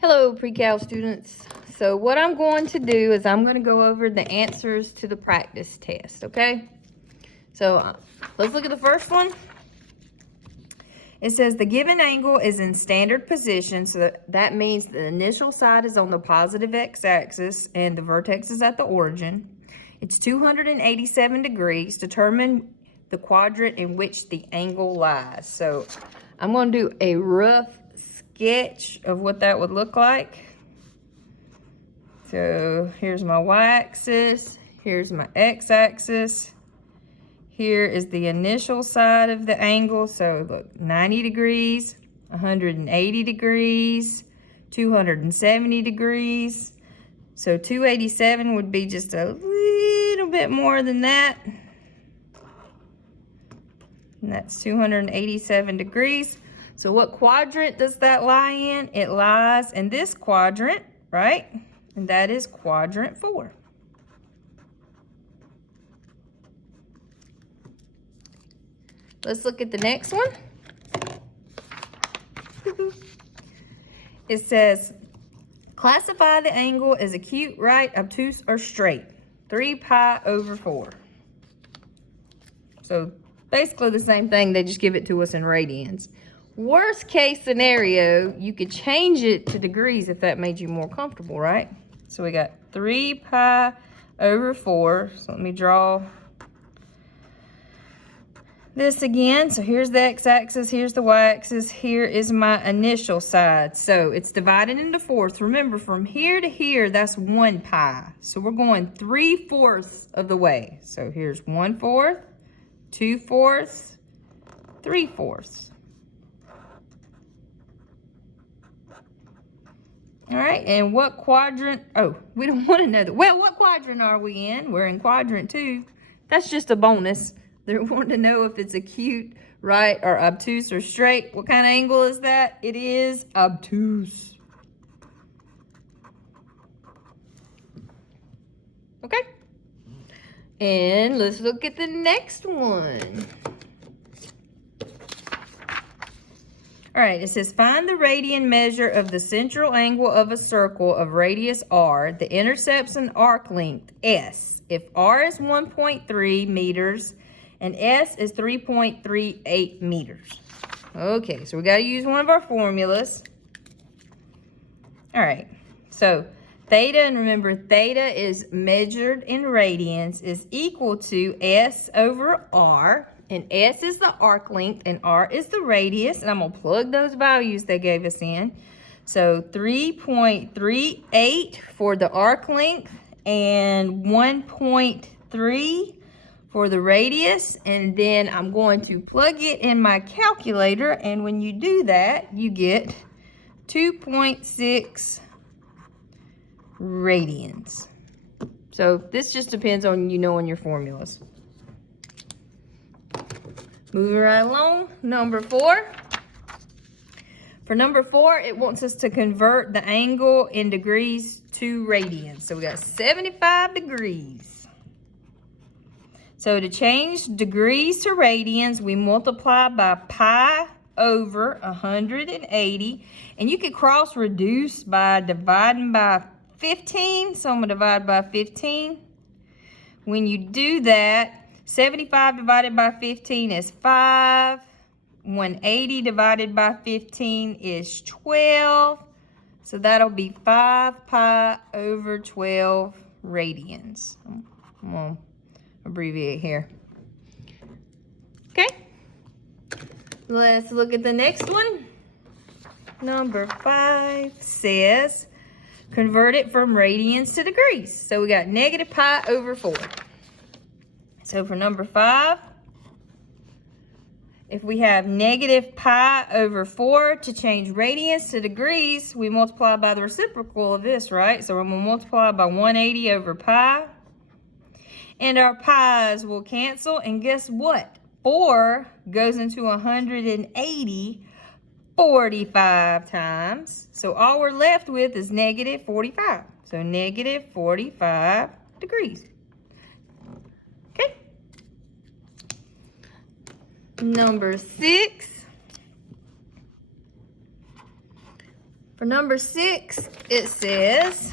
Hello, PreCal students. So what I'm going to do is I'm going to go over the answers to the practice test, okay? So let's look at the first one. It says the given angle is in standard position, so that means the initial side is on the positive x-axis and the vertex is at the origin. It's 287 degrees. Determine the quadrant in which the angle lies. So I'm going to do a rough sketch of what that would look like. So here's my y-axis, here's my x-axis. Here is the initial side of the angle. So look, 90 degrees, 180 degrees, 270 degrees. So 287 would be just a little bit more than that. And that's 287 degrees. So what quadrant does that lie in? It lies in this quadrant, right? And that is quadrant 4. Let's look at the next one. It says, classify the angle as acute, right, obtuse, or straight. 3 pi over 4. So basically the same thing, they just give it to us in radians. Worst case scenario, you could change it to degrees if that made you more comfortable, right? So we got 3 pi over 4. So let me draw this again. So here's the x-axis, here's the y-axis, here is my initial side. So it's divided into fourths. Remember, from here to here, that's 1 pi. So we're going 3/4 of the way. So here's 1/4, 2/4, 3/4. All right, and what quadrant? Oh, we don't want to know that. Well, what quadrant are we in? We're in quadrant 2. That's just a bonus. They want to know if it's acute, right, or obtuse or straight. What kind of angle is that? It is obtuse. Okay. And let's look at the next one. All right, it says find the radian measure of the central angle of a circle of radius r, the intercepts an arc length s. If r is 1.3 meters and s is 3.38 meters. Okay, so we got to use one of our formulas. All right, so theta, and remember theta is measured in radians, is equal to s over r. And s is the arc length and r is the radius. And I'm going to plug those values they gave us in. So 3.38 for the arc length and 1.3 for the radius. And then I'm going to plug it in my calculator. And when you do that, you get 2.6 radians. So this just depends on you knowing your formulas. Moving right along, number 4. For number 4, it wants us to convert the angle in degrees to radians. So we got 75 degrees. So to change degrees to radians, we multiply by pi over 180. And you could cross reduce by dividing by 15. So I'm going to divide by 15. When you do that, 75 divided by 15 is 5. 180 divided by 15 is 12. So that'll be 5 pi over 12 radians. I'm going to abbreviate here. Okay. Let's look at the next one. Number 5 says, convert it from radians to degrees. So we got negative pi over 4. So for number 5, if we have negative pi over 4 to change radians to degrees, we multiply by the reciprocal of this, right? So I'm going to multiply by 180 over pi. And our pi's will cancel. And guess what? 4 goes into 180 45 times. So all we're left with is negative 45. So negative 45 degrees. Okay. Number 6. For number 6, it says,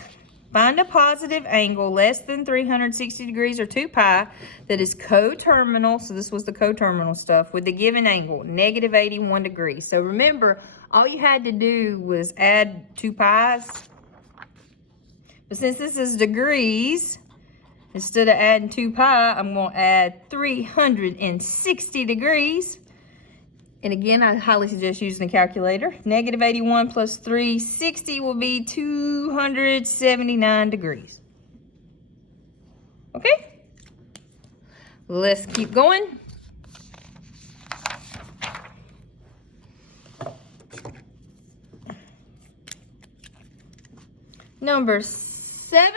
find a positive angle less than 360 degrees or 2 pi that is coterminal. So this was the coterminal stuff with the given angle, negative 81 degrees. So remember, all you had to do was add 2 pi's. But since this is degrees, instead of adding 2 pi, I'm going to add 360 degrees. And again, I highly suggest using a calculator. Negative 81 plus 360 will be 279 degrees. Okay? Let's keep going. Number 7.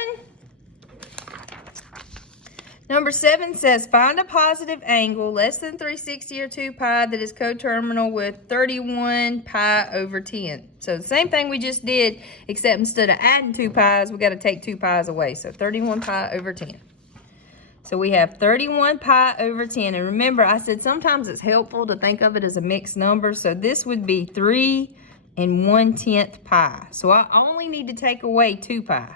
Number 7 says, find a positive angle less than 360 or 2 pi that is coterminal with 31 pi over 10. So the same thing we just did, except instead of adding 2 pi's, we got to take 2 pi's away. So 31 pi over 10. So we have 31 pi over 10. And remember, I said sometimes it's helpful to think of it as a mixed number. So this would be 3 1/10 pi. So I only need to take away 2 pi.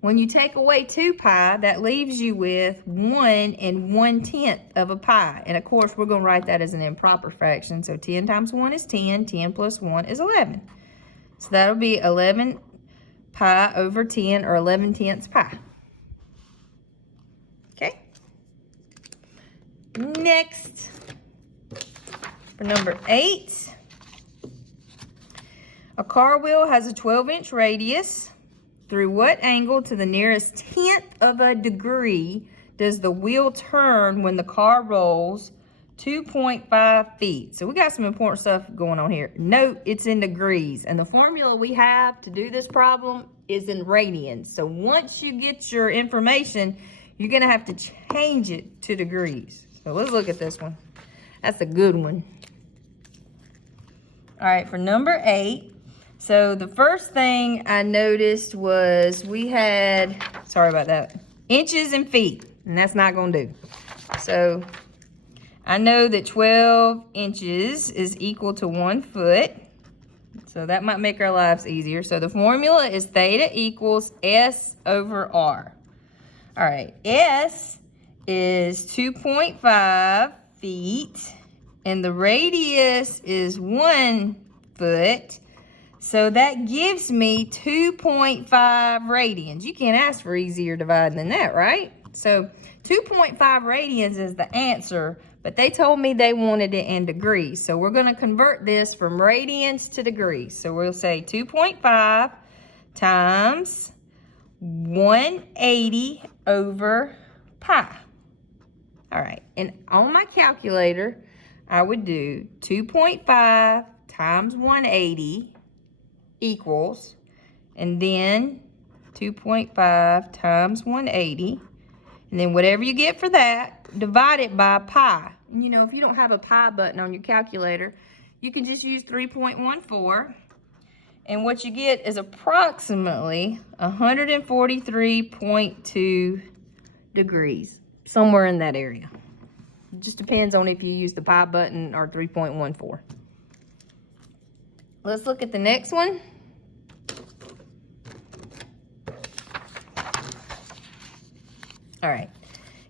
When you take away 2 pi, that leaves you with 1 1/10 of a pi. And of course, we're going to write that as an improper fraction. So 10 times 1 is 10. 10 plus 1 is 11. So that'll be 11 pi over 10, or 11/10 pi. Okay. Next, for number 8, a car wheel has a 12-inch radius. Through what angle to the nearest 10th of a degree does the wheel turn when the car rolls 2.5 feet? So we got some important stuff going on here. Note it's in degrees, and the formula we have to do this problem is in radians. So once you get your information, you're going to have to change it to degrees. So let's look at this one. That's a good one. All right, for number 8. So the first thing I noticed was we had, sorry about that, inches and feet, and that's not going to do. So I know that 12 inches is equal to 1 foot. So that might make our lives easier. So the formula is theta equals S over R. All right, S is 2.5 feet, and the radius is 1 foot. So that gives me 2.5 radians. You can't ask for easier dividing than that, right? So 2.5 radians is the answer, but they told me they wanted it in degrees. So we're going to convert this from radians to degrees. So we'll say 2.5 times 180 over pi. All right, and on my calculator, I would do 2.5 times 180 equals, and then 2.5 times 180, and then whatever you get for that, divide it by pi. And you know, if you don't have a pi button on your calculator, you can just use 3.14, and what you get is approximately 143.2 degrees, somewhere in that area. It just depends on if you use the pi button or 3.14. Let's look at the next one. All right.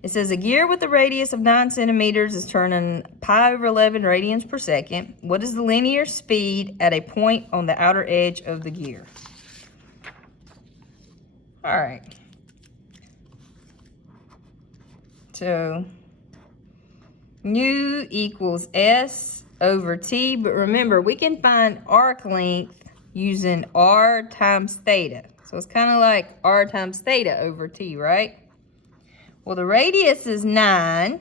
It says a gear with a radius of 9 centimeters is turning pi over 11 radians per second. What is the linear speed at a point on the outer edge of the gear? All right. So nu equals S over T, but remember, we can find arc length using R times theta. So it's kind of like R times theta over T, right? Well, the radius is 9.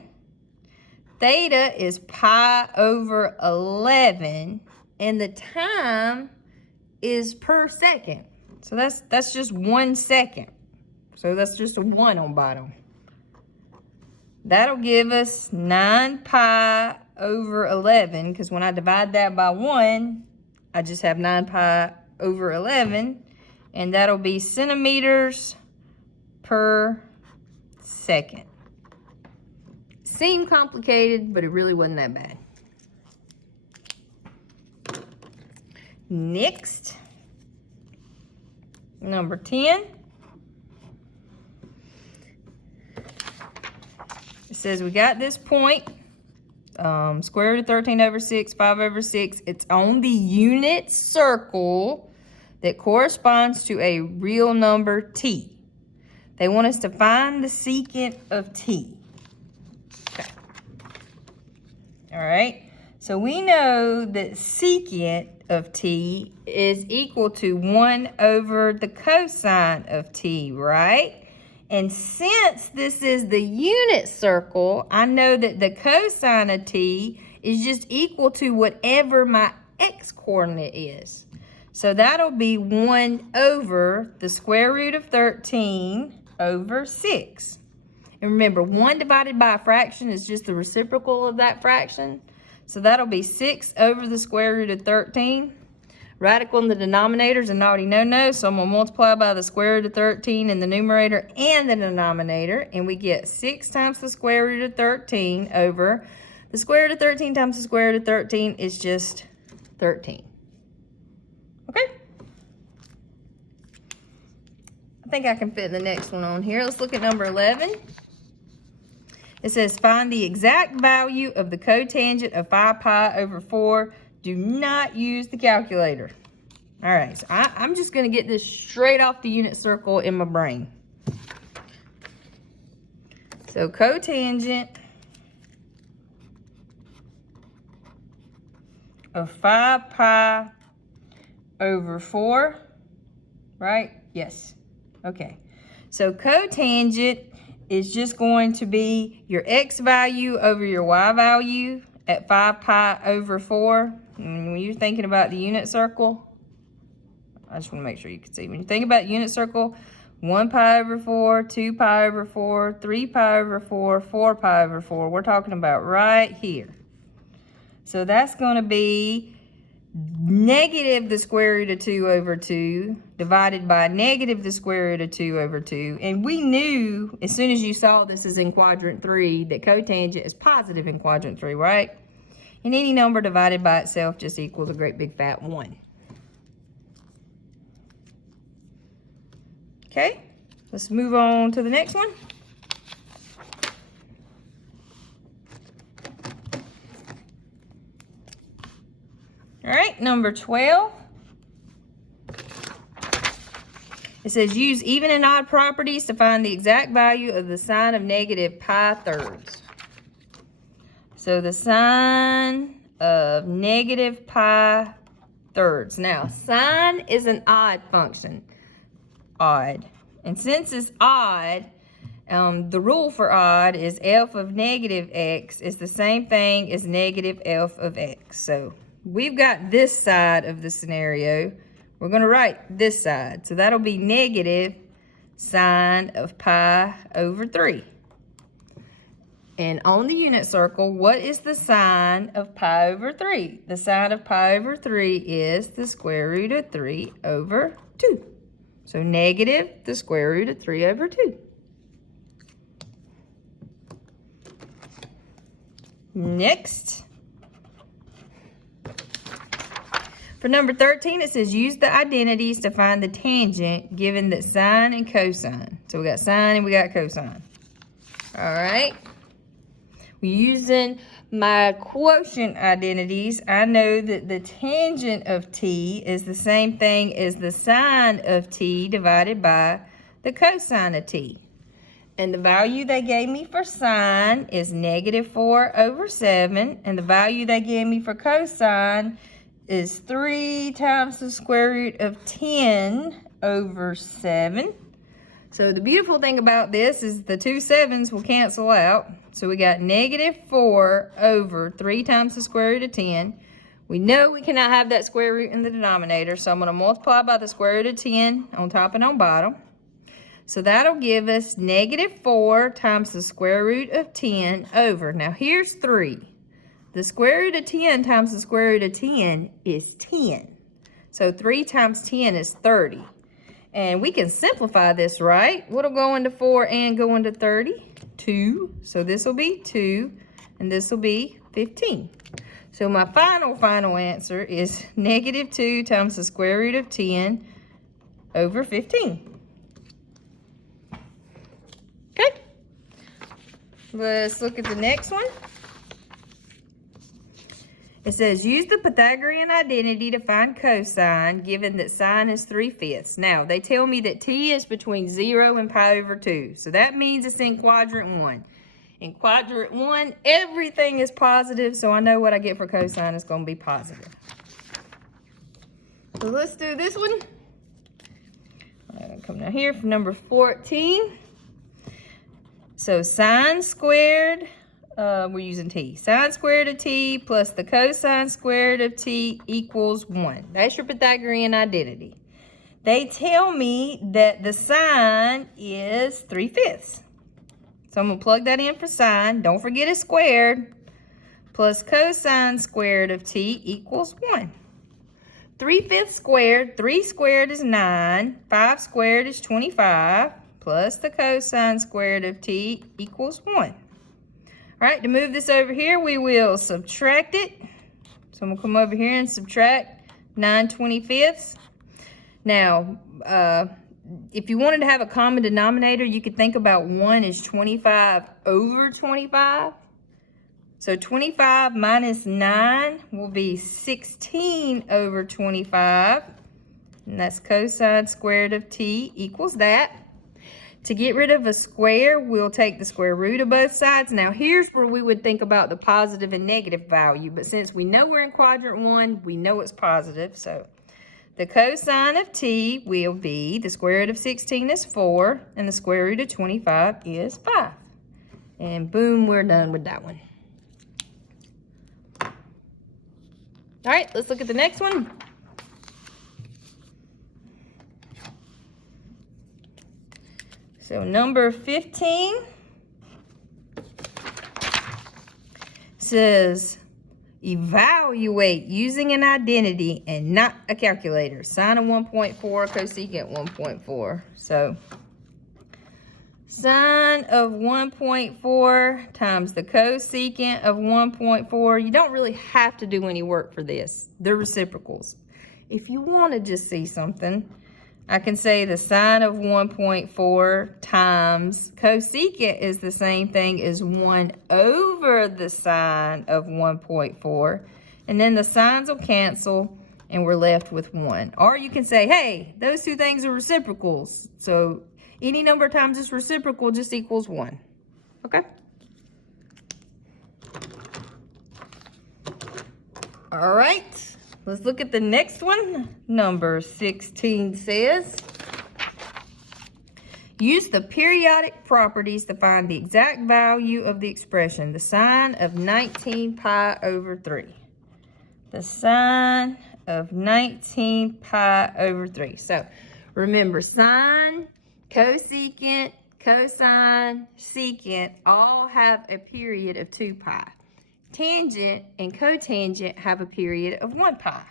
Theta is pi over 11. And the time is per second. So that's just 1 second. So that's just a 1 on bottom. That'll give us 9 pi over 11. Because when I divide that by 1, I just have 9 pi over 11. And that'll be centimeters per second. Seemed complicated, but it really wasn't that bad. Next, number 10. It says we got this point, square root of 13 over 6, 5 over 6. It's on the unit circle that corresponds to a real number t. They want us to find the secant of t. Okay. All right. So we know that secant of t is equal to 1 over the cosine of t, right? And since this is the unit circle, I know that the cosine of t is just equal to whatever my x-coordinate is. So that'll be 1 over the square root of 13 over 6. And remember, 1 divided by a fraction is just the reciprocal of that fraction. So that'll be 6 over the square root of 13. Radical in the denominator is a naughty no-no, so I'm going to multiply by the square root of 13 in the numerator and the denominator, and we get 6 times the square root of 13 over the square root of 13 times the square root of 13 is just 13. Okay? I think I can fit the next one on here. Let's look at number 11. It says find the exact value of the cotangent of 5 pi over 4. Do not use the calculator. All right, so I'm just going to get this straight off the unit circle in my brain. So cotangent of 5 pi over 4, right? Yes. Okay. So cotangent is just going to be your x value over your y value at 5 pi over 4. And when you're thinking about the unit circle, I just want to make sure you can see. When you think about unit circle, 1 pi over 4, 2 pi over 4, 3 pi over 4, 4 pi over 4. We're talking about right here. So that's going to be negative the square root of 2 over 2 divided by negative the square root of 2 over 2. And we knew as soon as you saw this is in quadrant 3 that cotangent is positive in quadrant 3, right? And any number divided by itself just equals a great big fat 1. Okay, let's move on to the next one. All right, number 12. It says use even and odd properties to find the exact value of the sine of negative pi thirds. So the sine of negative pi thirds. Now, sine is an odd function. Odd. And since it's odd, the rule for odd is f of negative x is the same thing as negative f of x. So we've got this side of the scenario. We're going to write this side. So that'll be negative sine of pi over 3. And on the unit circle, what is the sine of pi over 3? The sine of pi over 3 is the square root of 3 over 2. So negative the square root of 3 over 2. Next. For number 13, it says use the identities to find the tangent given that sine and cosine. So we got sine and we got cosine. All right. Using my quotient identities, I know that the tangent of t is the same thing as the sine of t divided by the cosine of t. And the value they gave me for sine is negative 4 over 7. And the value they gave me for cosine is 3 times the square root of 10 over 7. So the beautiful thing about this is the two 7s will cancel out. So we got negative 4 over 3 times the square root of 10. We know we cannot have that square root in the denominator, so I'm going to multiply by the square root of 10 on top and on bottom. So that'll give us negative 4 times the square root of 10 over. Now here's 3. The square root of 10 times the square root of 10 is 10. So 3 times 10 is 30. And we can simplify this, right? What'll go into 4 and go into 30? 2. So this will be 2, and this will be 15. So my final answer is negative 2 times the square root of 10 over 15. Okay. Let's look at the next one. It says, use the Pythagorean identity to find cosine, given that sine is 3/5. Now, they tell me that t is between 0 and pi over 2. So that means it's in quadrant 1. In quadrant 1, everything is positive, so I know what I get for cosine is going to be positive. So let's do this one. Come down here for number 14. So sine squared, we're using t. Sine squared of t plus the cosine squared of t equals 1. That's your Pythagorean identity. They tell me that the sine is 3/5. So I'm going to plug that in for sine. Don't forget it's squared. Plus cosine squared of t equals 1. 3/5 squared. 3 squared is 9. 5 squared is 25. Plus the cosine squared of t equals 1. All right, to move this over here, we will subtract it. So I'm going to come over here and subtract 9/25. Now, if you wanted to have a common denominator, you could think about 1 is 25 over 25. So 25 minus 9 will be 16 over 25. And that's cosine squared of t equals that. To get rid of a square, we'll take the square root of both sides. Now, here's where we would think about the positive and negative value. But since we know we're in quadrant 1, we know it's positive. So the cosine of t will be, the square root of 16 is 4, and the square root of 25 is 5. And boom, we're done with that one. All right, let's look at the next one. So number 15 says, evaluate using an identity and not a calculator. Sine of 1.4, cosecant 1.4. So sine of 1.4 times the cosecant of 1.4. You don't really have to do any work for this. They're reciprocals. If you want to just see something, I can say the sine of 1.4 times cosecant is the same thing as 1 over the sine of 1.4. And then the sines will cancel and we're left with 1. Or you can say, hey, those two things are reciprocals. So any number of times it's reciprocal just equals 1. Okay? All right. Let's look at the next one. Number 16 says, use the periodic properties to find the exact value of the expression, the sine of 19 pi over 3. The sine of 19 pi over 3. So remember, sine, cosecant, cosine, secant all have a period of 2 pi. Tangent and cotangent have a period of 1 pi.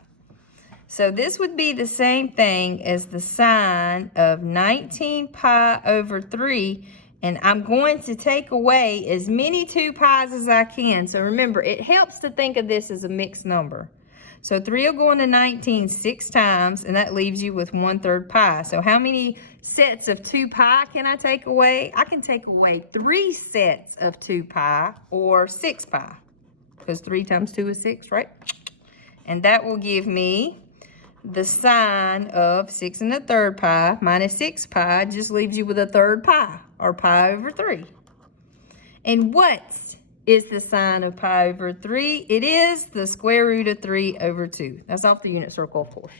So this would be the same thing as the sine of 19 pi over 3. And I'm going to take away as many 2 pi's as I can. So remember, it helps to think of this as a mixed number. So 3 will go into 19 6 times, and that leaves you with 1/3 pi. So how many sets of 2 pi can I take away? I can take away 3 sets of 2 pi or 6 pi. Because 3 times 2 is 6, right? And that will give me the sine of 6 1/3 pi minus 6 pi just leaves you with 1/3 pi, or pi over 3. And what is the sine of pi over 3? It is the square root of 3 over 2. That's off the unit circle, of course.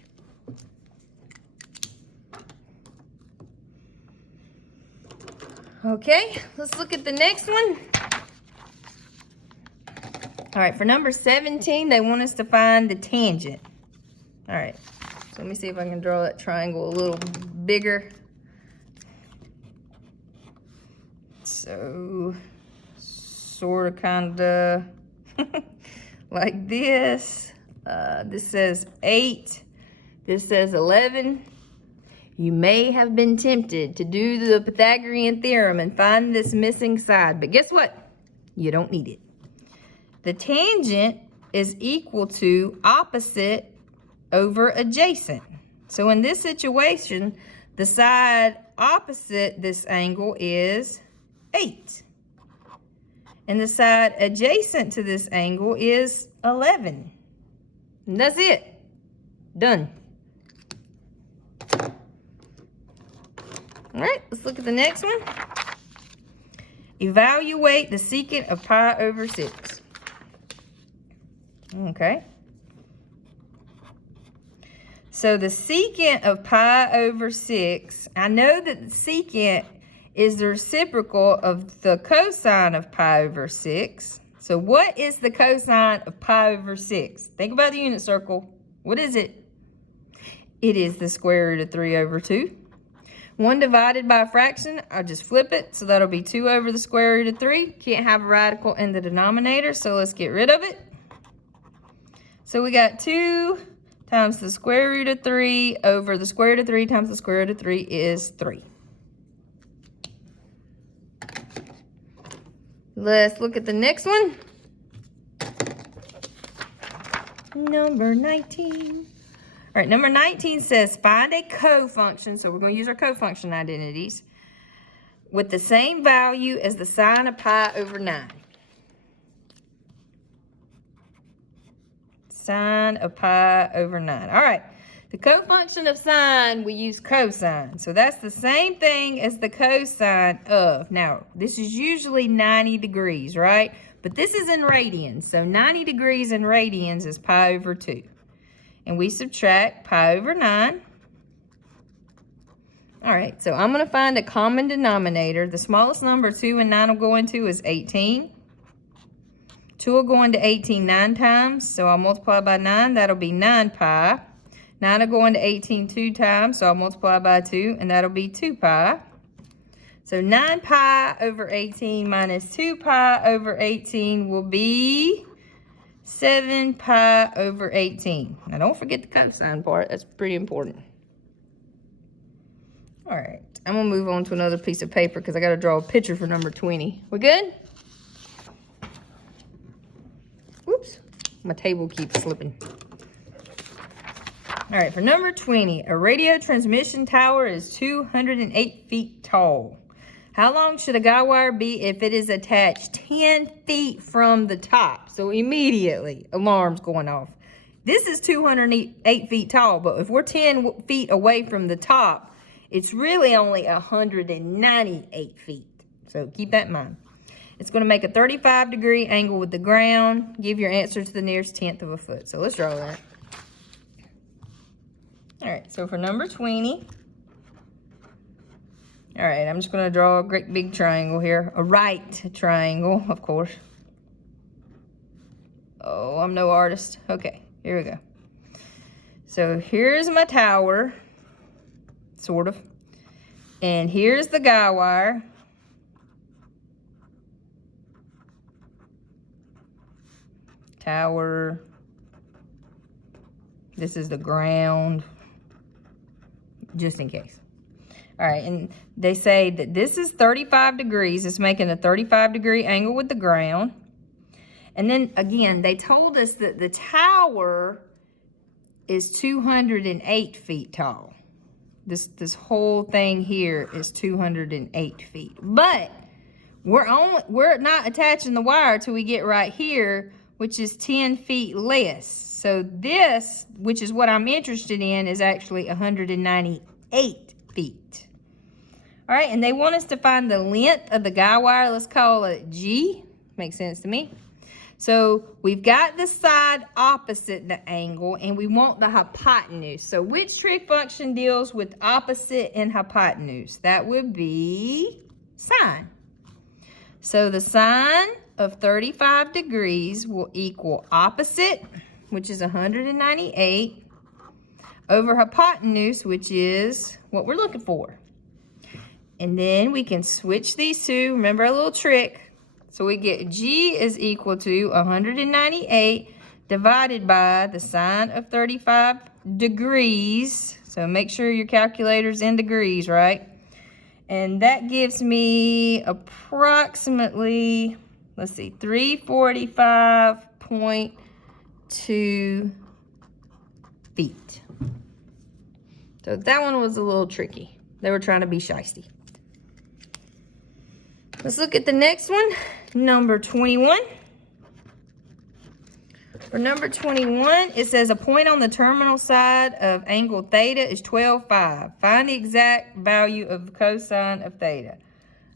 Okay, let's look at the next one. All right, for number 17, they want us to find the tangent. All right, so let me see if I can draw that triangle a little bigger. So, sort of, kind of like this. This says 8. This says 11. You may have been tempted to do the Pythagorean theorem and find this missing side, but guess what? You don't need it. The tangent is equal to opposite over adjacent. So in this situation, the side opposite this angle is 8. And the side adjacent to this angle is 11. And that's it. Done. All right, let's look at the next one. Evaluate the secant of pi over 6. Okay. So the secant of pi over 6, I know that the secant is the reciprocal of the cosine of pi over 6. So what is the cosine of pi over 6? Think about the unit circle. What is it? It is the square root of 3 over 2. 1 divided by a fraction, I'll just flip it. So that'll be 2 over the square root of 3. Can't have a radical in the denominator, so let's get rid of it. So we got 2 times the square root of 3 over the square root of 3 times the square root of 3 is 3. Let's look at the next one. Number 19. All right, number 19 says find a cofunction, so we're going to use our cofunction identities, with the same value as the sine of pi over 9. Sine of pi over 9. All right, the cofunction of sine, we use cosine. So that's the same thing as the cosine of. Now, this is usually 90 degrees, right? But this is in radians. So 90 degrees in radians is pi over 2. And we subtract pi over 9. All right, so I'm going to find a common denominator. The smallest number 2 and 9 will go into is 18. 2 will go into 18 9 times, so I'll multiply by 9. That'll be 9 pi. 9 will go into 18 2 times, so I'll multiply by 2, and that'll be 2 pi. So 9 pi over 18 minus 2 pi over 18 will be 7 pi over 18. Now don't forget the cosine part. That's pretty important. All right, I'm going to move on to another piece of paper because I got to draw a picture for number 20. We good? Whoops, my table keeps slipping. All right, for number 20, a radio transmission tower is 208 feet tall. How long should a guy wire be if it is attached 10 feet from the top? So immediately, alarm's going off. This is 208 feet tall, but if we're 10 feet away from the top, it's really only 198 feet. So keep that in mind. It's going to make a 35-degree angle with the ground. Give your answer to the nearest tenth of a foot. So let's draw that. All right, so for number 20... All right, I'm just going to draw a great big triangle here. A right triangle, of course. Oh, I'm no artist. Okay, here we go. So here's my tower, sort of. And here's the guy wire. Tower. This is the ground, just in case. All right, and they say that this is 35 degrees. It's making a 35-degree angle with the ground. And then, again, they told us that the tower is 208 feet tall. This whole thing here is 208 feet. But we're not attaching the wire till we get right here, which is 10 feet less. So this, which is what I'm interested in, is actually 198 feet. All right, and they want us to find the length of the guy wire. Let's call it G. Makes sense to me. So we've got the side opposite the angle, and we want the hypotenuse. So which trig function deals with opposite and hypotenuse? That would be sine. So the sine of 35 degrees will equal opposite, which is 198, over hypotenuse, which is what we're looking for. And then we can switch these two. Remember our little trick. So we get G is equal to 198 divided by the sine of 35 degrees. So make sure your calculator's in degrees, right? And that gives me approximately, let's see, 345.2 2 feet. So that one was a little tricky. They were trying to be shysty. Let's look at the next one, number 21. For number 21, it says a point on the terminal side of angle theta is 12.5. Find the exact value of cosine of theta.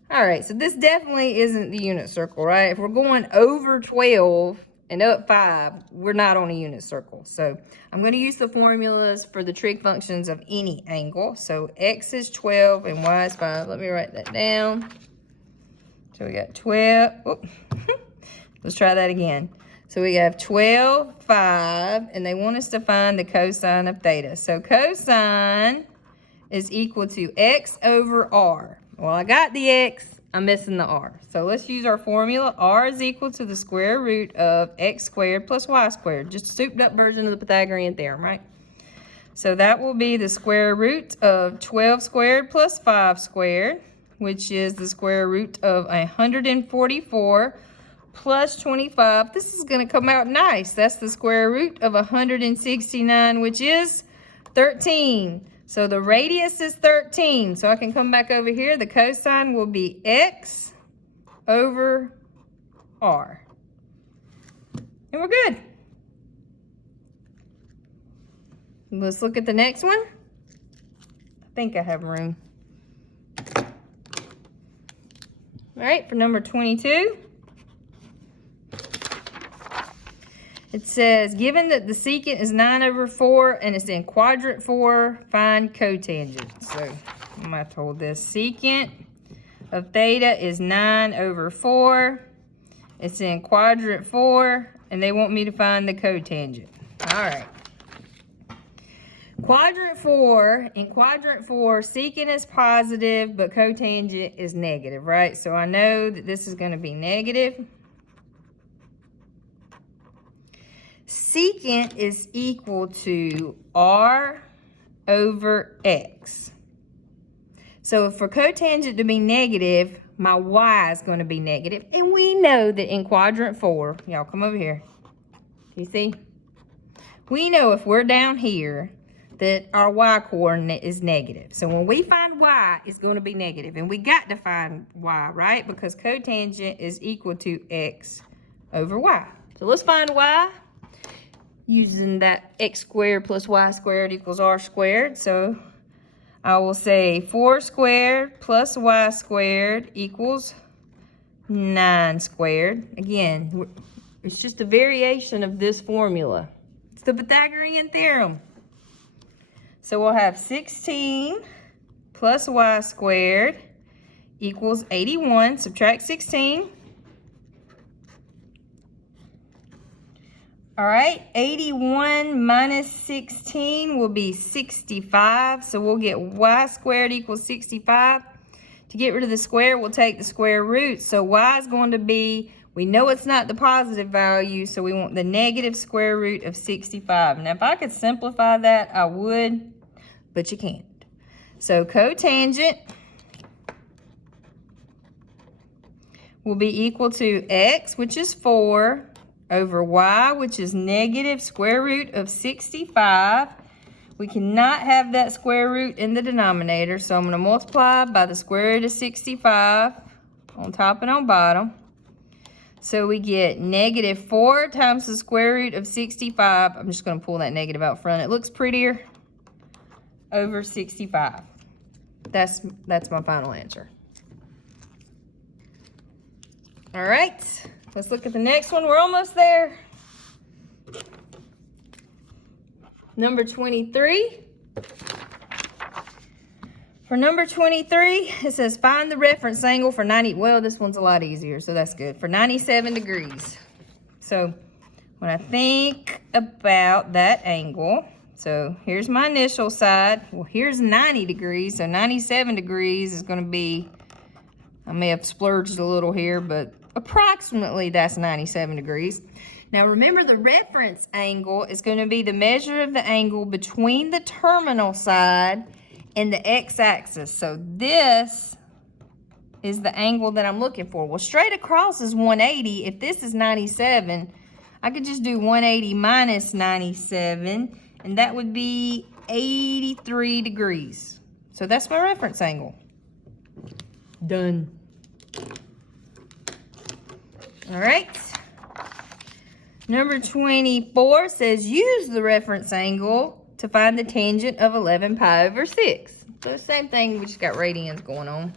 All right, so this definitely isn't the unit circle, right? If we're going over 12 and up 5, we're not on a unit circle. So I'm going to use the formulas for the trig functions of any angle. So x is 12 and y is 5. Let me write that down. So we got 12. Oh. Let's try that again. So we have 12, 5, and they want us to find the cosine of theta. So cosine is equal to x over r. Well, I got the x, I'm missing the r. So let's use our formula. R is equal to the square root of x squared plus y squared. Just a souped up version of the Pythagorean theorem, right? So that will be the square root of 12 squared plus 5 squared, which is the square root of 144 plus 25. This is going to come out nice. That's the square root of 169, which is 13. So the radius is 13. So I can come back over here. The cosine will be x over r. And we're good. Let's look at the next one. I think I have room. All right, for number 22. It says, given that the secant is 9 over 4 and it's in quadrant 4, find cotangent. So I'm going to hold this. Secant of theta is 9 over 4. It's in quadrant 4, and they want me to find the cotangent. All right. Quadrant 4, in quadrant 4, secant is positive, but cotangent is negative, right? So I know that this is going to be negative. Secant is equal to r over x. So for cotangent to be negative, my y is going to be negative. And we know that in quadrant 4, y'all come over here. You see? We know if we're down here that our y coordinate is negative. So when we find y, it's going to be negative. And we got to find y, right? Because cotangent is equal to x over y. So let's find y. Using that x squared plus y squared equals r squared. So I will say 4 squared plus y squared equals 9 squared. Again, it's just a variation of this formula. It's the Pythagorean theorem. So we'll have 16 plus y squared equals 81. Subtract 16. All right, 81 minus 16 will be 65. So we'll get y squared equals 65. To get rid of the square, we'll take the square root. So y is going to be, we know it's not the positive value, so we want the negative square root of 65. Now, if I could simplify that, I would, but you can't. So cotangent will be equal to x, which is 4, over y, which is negative square root of 65. We cannot have that square root in the denominator, so I'm going to multiply by the square root of 65 on top and on bottom. So we get negative 4 times the square root of 65. I'm just going to pull that negative out front. It looks prettier. Over 65. That's my final answer. All right. Let's look at the next one. We're almost there. Number 23. For number 23, it says find the reference angle for 90. Well, this one's a lot easier, so that's good. For 97 degrees. So when I think about that angle, so here's my initial side. Well, here's 90 degrees, so 97 degrees is going to be, I may have splurged a little here, but approximately that's 97 degrees. Now remember, the reference angle is going to be the measure of the angle between the terminal side and the x-axis. So this is the angle that I'm looking for. Well, straight across is 180. If this is 97, I could just do 180 minus 97, and that would be 83 degrees. So that's my reference angle. Done. All right. Number 24 says use the reference angle to find the tangent of 11 pi over 6. So same thing, we just got radians going on.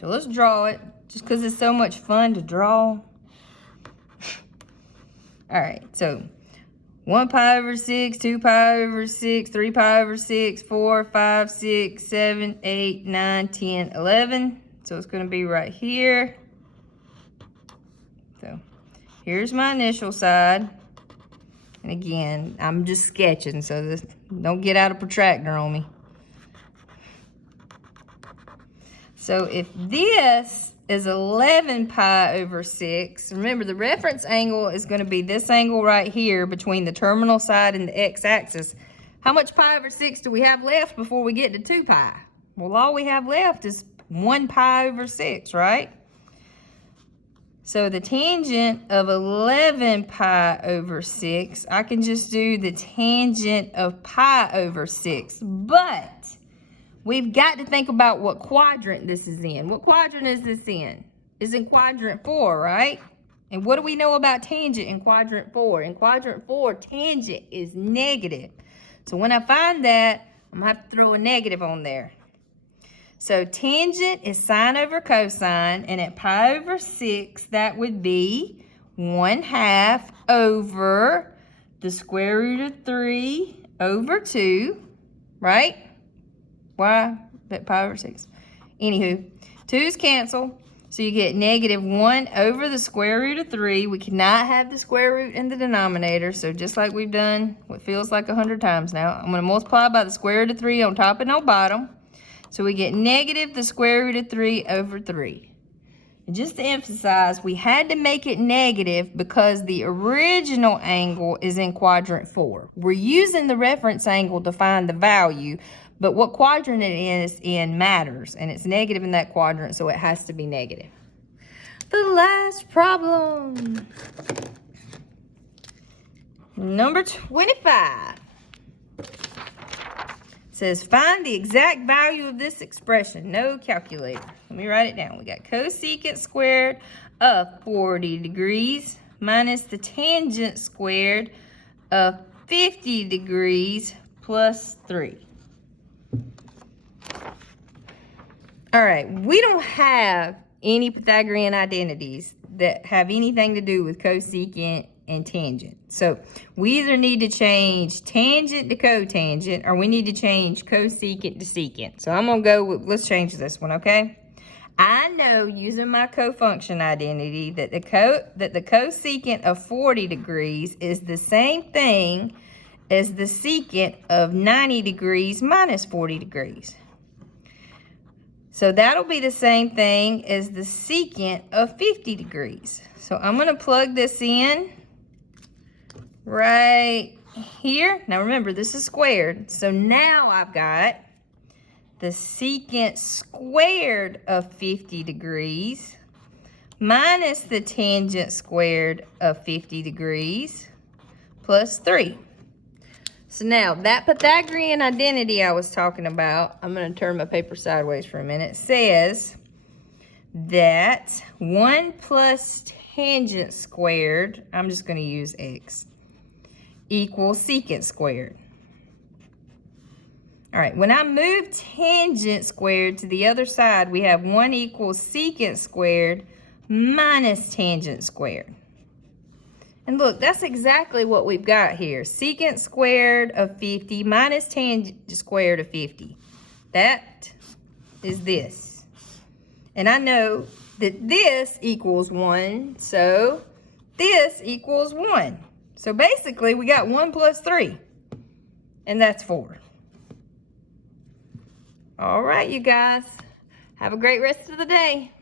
So let's draw it, just because it's so much fun to draw. All right, so 1 pi over 6, 2 pi over 6, 3 pi over 6, 4, 5, 6, 7, 8, 9, 10, 11. So it's going to be right here. So here's my initial side. And again, I'm just sketching, so this, don't get out a protractor on me. So if this is 11 pi over 6, remember the reference angle is going to be this angle right here between the terminal side and the x-axis. How much pi over 6 do we have left before we get to 2 pi? Well, all we have left is 1 pi over 6, right? So the tangent of 11 pi over 6, I can just do the tangent of pi over 6. But we've got to think about what quadrant this is in. What quadrant is this in? It's in quadrant 4, right? And what do we know about tangent in quadrant 4? In quadrant 4, tangent is negative. So when I find that, I'm going to have to throw a negative on there. So tangent is sine over cosine, and at pi over 6, that would be 1/2 over the square root of 3 over 2, right? Why? At pi over 6. Anywho, 2's cancel, so you get -1 over the square root of 3. We cannot have the square root in the denominator, so just like we've done what feels like 100 times now, I'm going to multiply by the square root of 3 on top and on bottom. So we get negative the square root of 3 over 3. And just to emphasize, we had to make it negative because the original angle is in quadrant 4. We're using the reference angle to find the value, but what quadrant it is in matters, and it's negative in that quadrant, so it has to be negative. The last problem. Number 25. Says find the exact value of this expression. No calculator. Let me write it down. We got cosecant squared of 40 degrees minus the tangent squared of 50 degrees plus 3. All right, we don't have any Pythagorean identities that have anything to do with cosecant and tangent. So we either need to change tangent to cotangent, or we need to change cosecant to secant. So I'm going to go with, let's change this one, okay? I know using my cofunction identity that the cosecant of 40 degrees is the same thing as the secant of 90 degrees minus 40 degrees. So that'll be the same thing as the secant of 50 degrees. So I'm going to plug this in right here. Now remember, this is squared. So now I've got the secant squared of 50 degrees minus the tangent squared of 50 degrees plus 3. So now that Pythagorean identity I was talking about, I'm going to turn my paper sideways for a minute, says that 1 plus tangent squared, I'm just going to use x, equals secant squared. All right, when I move tangent squared to the other side, we have 1 equals secant squared minus tangent squared. And look, that's exactly what we've got here. Secant squared of 50 minus tangent squared of 50. That is this. And I know that this equals 1, so this equals 1. So basically, we got 1 plus 3, and that's 4. All right, you guys. Have a great rest of the day.